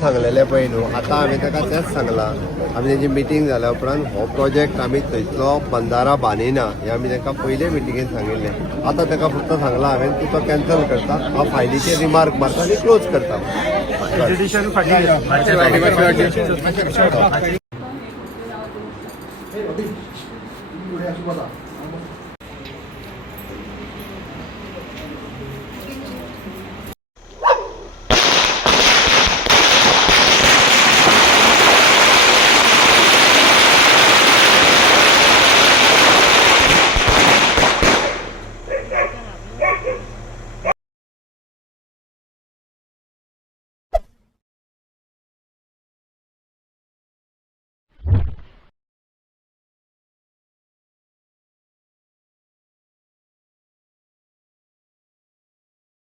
सांगलेले पळय न्हू आतां हांवें ताका तेंच सांगलां आमी तेंची मिटींग जाल्या उपरांत हो प्रोजेक्ट आमी थंयचो बंदारा बांदिना हें आमी तांकां पयले मिटींगेन सांगिल्लें आतां ताका फक्त सांगलां हांवें की तो कॅन्सल करता हांव फायलीचेर रिमार्क मारता आनी क्लोज करता